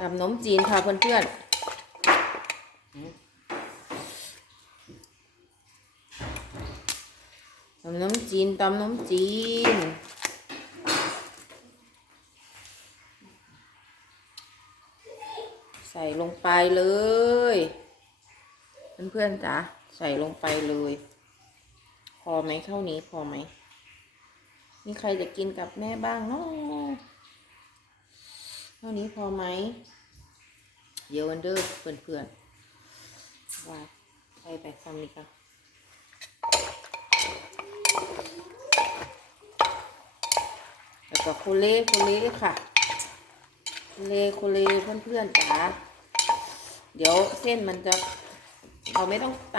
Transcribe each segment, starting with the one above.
กับนมจีนค่ะเพื่อนๆตำน้ำจีนตำน้ำจีนใส่ลงไปเลย เพื่อนๆจ๋าใส่ลงไปเลย พอไหมเท่านี้พอไหมมีใครจะกินกับแม่บ้างเนาะ ท่านี้พอไหม เดี๋ยววันเดอร์เพื่อนๆว่าใส่ไปซ้ำอีกค่ะแล้วก็โคเล่โคเล่ค่ะโคเล่โคเล่เพื่อนๆจ๋าเดี๋ยวเส้นมันจะเราไม่ต้องต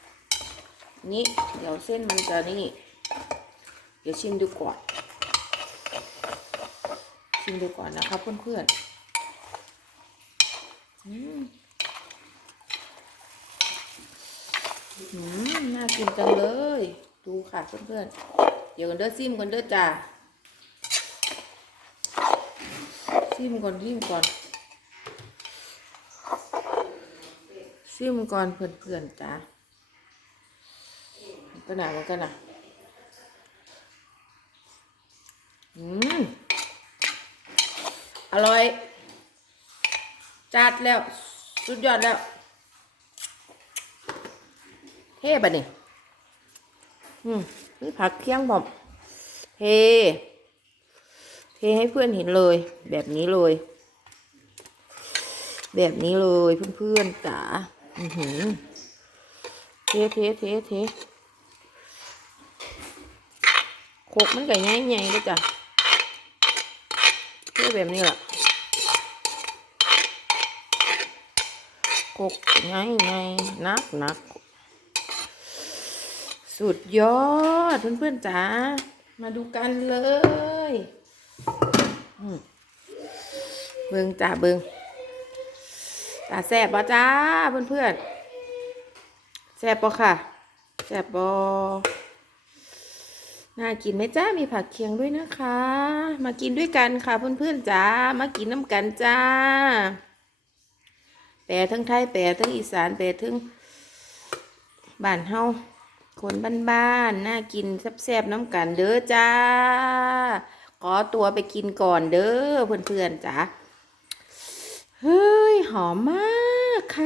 ำนี้ เดี๋ยวเส้นมันจะนี่ เดี๋ยวชิมดูก่อน ชิมดูก่อนนะคะเพื่อนๆอืมอืมน่ากินจังเลย ดูค่ะเพื่อนๆ เดี๋ยวกันเด้อซิมกันเด้อจ้าซิมก่อนซิมก่อนซิมก่อนเพื่อนๆจ้าก็หนามันก็หนาอืม อร่อย จัดแล้ว สุดยอดแล้ว เท่ปะเนี่ยอืมนี่ผักเคียงบอกเท เทให้เพื่อนเห็นเลย แบบนี้เลย แบบนี้เลยเพื่อนๆจ๋าอือหือเทเทเทเทโคกมันก่ง่ายๆเลยจ้ะเทแบบนี้แหละ โคกง่ายๆนักนักสุดยอด เพื่อนๆจ๋ามาดูกันเลยเบิงจ้าเบิงตาแสบบ่จ้าเพื่อนเพื่อนๆแสบบ่ค่ะแสบบ่น่ากินไหมจ้ามีผักเคียงด้วยนะคะ มากินด้วยกันค่ะเพื่อนเพื่อนๆจ้ามากินน้ำกันจ้า แปรทั้งไทยแปรทั้งอีสานแปรทั้งบ้านเฮาคนบ้านๆน่ากินแซ่บๆน้ำกันเด้อจ้า ขอตัวไปกินก่อนเด้อเพื่อนๆจ้าเฮ้ย หอมมากค่ะ